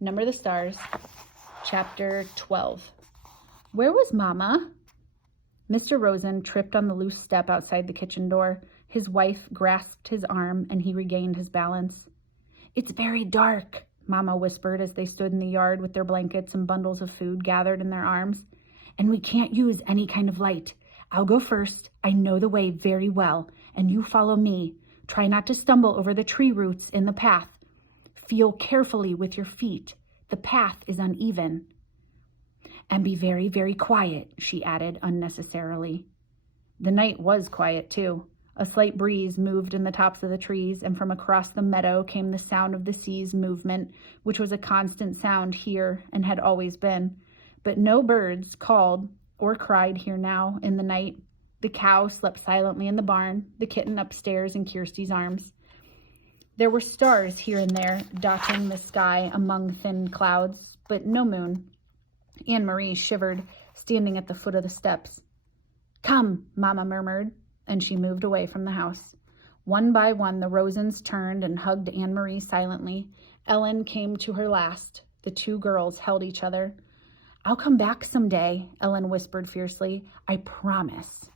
Number the Stars, Chapter 12. Where was Mama? Mr. Rosen tripped on the loose step outside the kitchen door. His wife grasped his arm, and he regained his balance. "It's very dark," Mama whispered as they stood in the yard with their blankets and bundles of food gathered in their arms. "And we can't use any kind of light. I'll go first. I know the way very well, and you follow me. Try not to stumble over the tree roots in the path. Feel carefully with your feet. The path is uneven. And be very, very quiet," she added unnecessarily. The night was quiet, too. A slight breeze moved in the tops of the trees, and from across the meadow came the sound of the sea's movement, which was a constant sound here and had always been. But no birds called or cried here now in the night. The cow slept silently in the barn, the kitten upstairs in Kirsty's arms. There were stars here and there dotting the sky among thin clouds, but no moon. Anne-Marie shivered, standing at the foot of the steps. "Come," Mama murmured, and she moved away from the house. One by one, the Rosens turned and hugged Anne-Marie silently. Ellen came to her last. The two girls held each other. "I'll come back someday," Ellen whispered fiercely. "I promise."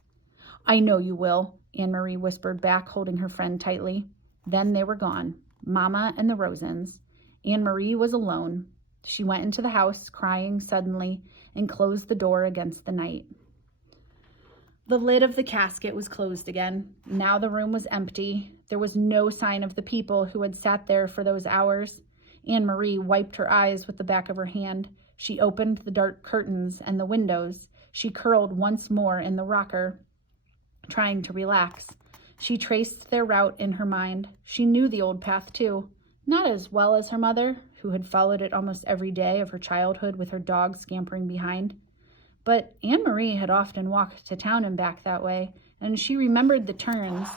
"I know you will," Anne-Marie whispered back, holding her friend tightly. Then they were gone, Mama and the Rosens. Anne-Marie was alone. She went into the house, crying suddenly, and closed the door against the night. The lid of the casket was closed again. Now the room was empty. There was no sign of the people who had sat there for those hours. Anne-Marie wiped her eyes with the back of her hand. She opened the dark curtains and the windows. She curled once more in the rocker, trying to relax. She traced their route in her mind. She knew the old path, too. Not as well as her mother, who had followed it almost every day of her childhood with her dog scampering behind. But Anne-Marie had often walked to town and back that way, and she remembered the turns,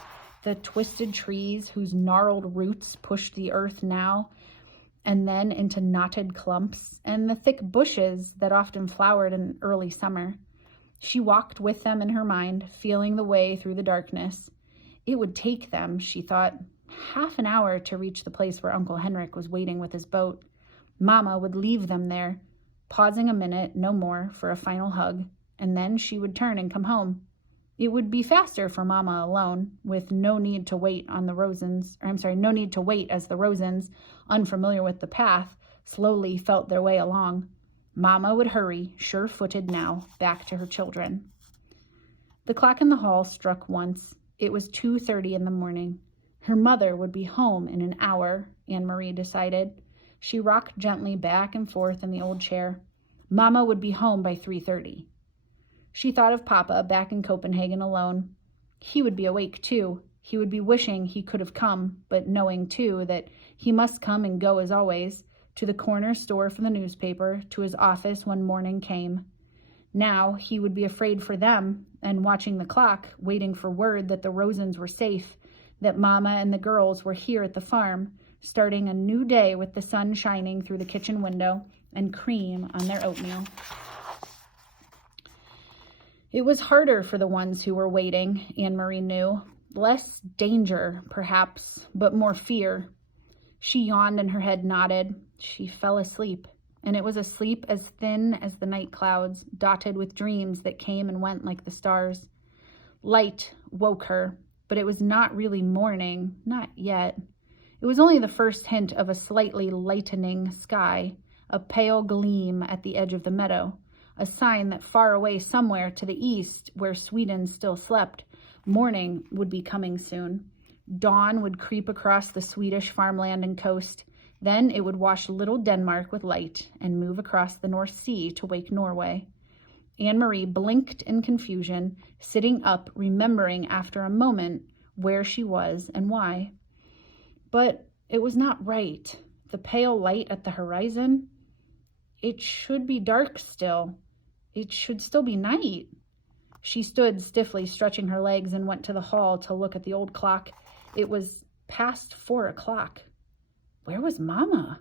the twisted trees whose gnarled roots pushed the earth now and then into knotted clumps, and the thick bushes that often flowered in early summer. She walked with them in her mind, feeling the way through the darkness. It would take them, she thought, half an hour to reach the place where Uncle Henrik was waiting with his boat. Mama would leave them there, pausing a minute, no more, for a final hug, and then she would turn and come home. It would be faster for Mama alone, with no need to wait as the Rosens, unfamiliar with the path, slowly felt their way along. Mama would hurry, sure-footed now, back to her children. The clock in the hall struck once. It was 2:30 in the morning. Her mother would be home in an hour, Anne-Marie decided. She rocked gently back and forth in the old chair. Mama would be home by 3:30. She thought of Papa back in Copenhagen alone. He would be awake too. He would be wishing he could have come, but knowing too that he must come and go as always, to the corner store for the newspaper, to his office when morning came. Now he would be afraid for them, and watching the clock, waiting for word that the Rosens were safe, that Mama and the girls were here at the farm, starting a new day with the sun shining through the kitchen window and cream on their oatmeal. It was harder for the ones who were waiting, Anne-Marie knew. Less danger, perhaps, but more fear. She yawned and her head nodded. She fell asleep, and it was a sleep as thin as the night clouds, dotted with dreams that came and went like the stars. Light woke her, but it was not really morning, not yet. It was only the first hint of a slightly lightening sky, a pale gleam at the edge of the meadow, a sign that far away somewhere to the east, where Sweden still slept, morning would be coming soon. Dawn would creep across the Swedish farmland and coast. Then it would wash little Denmark with light and move across the North Sea to wake Norway. Anne-Marie blinked in confusion, sitting up, remembering after a moment where she was and why. But it was not right. The pale light at the horizon. It should be dark still. It should still be night. She stood stiffly, stretching her legs, and went to the hall to look at the old clock. It was past 4 o'clock. Where was Mama?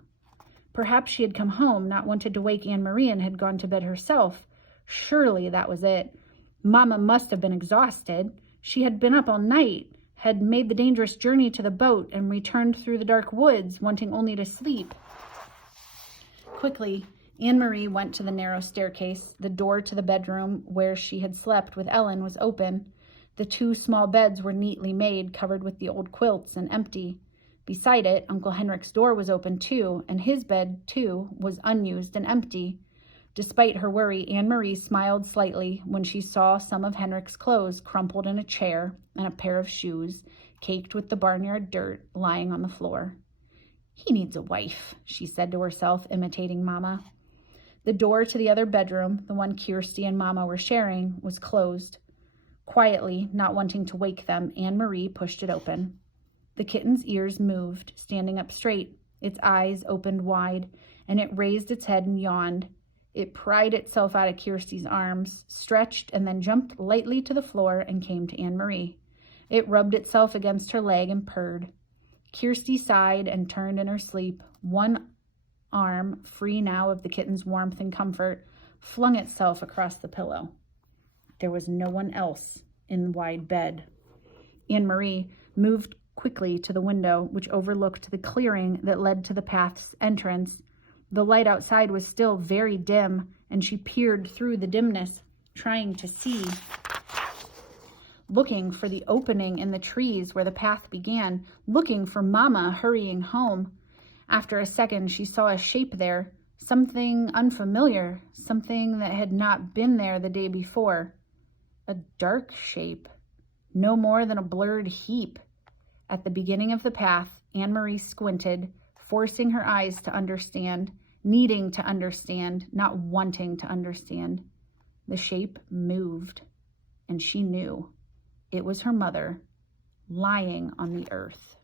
Perhaps she had come home, not wanted to wake Anne-Marie, and had gone to bed herself. Surely that was it. Mama must have been exhausted. She had been up all night, had made the dangerous journey to the boat, and returned through the dark woods, wanting only to sleep. Quickly, Anne-Marie went to the narrow staircase. The door to the bedroom where she had slept with Ellen was open. The 2 small beds were neatly made, covered with the old quilts, and empty. Beside it, Uncle Henrik's door was open too, and his bed, too, was unused and empty. Despite her worry, Anne-Marie smiled slightly when she saw some of Henrik's clothes crumpled in a chair and a pair of shoes, caked with the barnyard dirt, lying on the floor. "He needs a wife," she said to herself, imitating Mama. The door to the other bedroom, the one Kirsty and Mama were sharing, was closed. Quietly, not wanting to wake them, Anne-Marie pushed it open. The kitten's ears moved, standing up straight. Its eyes opened wide, and it raised its head and yawned. It pried itself out of Kirsty's arms, stretched, and then jumped lightly to the floor and came to Anne-Marie. It rubbed itself against her leg and purred. Kirsty sighed and turned in her sleep. One arm, free now of the kitten's warmth and comfort, flung itself across the pillow. There was no one else in the wide bed. Anne-Marie moved quickly to the window, which overlooked the clearing that led to the path's entrance. The light outside was still very dim, and she peered through the dimness, trying to see, looking for the opening in the trees where the path began, looking for Mama hurrying home. After a second, she saw a shape there, something unfamiliar, something that had not been there the day before. A dark shape, no more than a blurred heap. At the beginning of the path, Anne-Marie squinted, forcing her eyes to understand, needing to understand, not wanting to understand. The shape moved, and she knew. It was her mother, lying on the earth.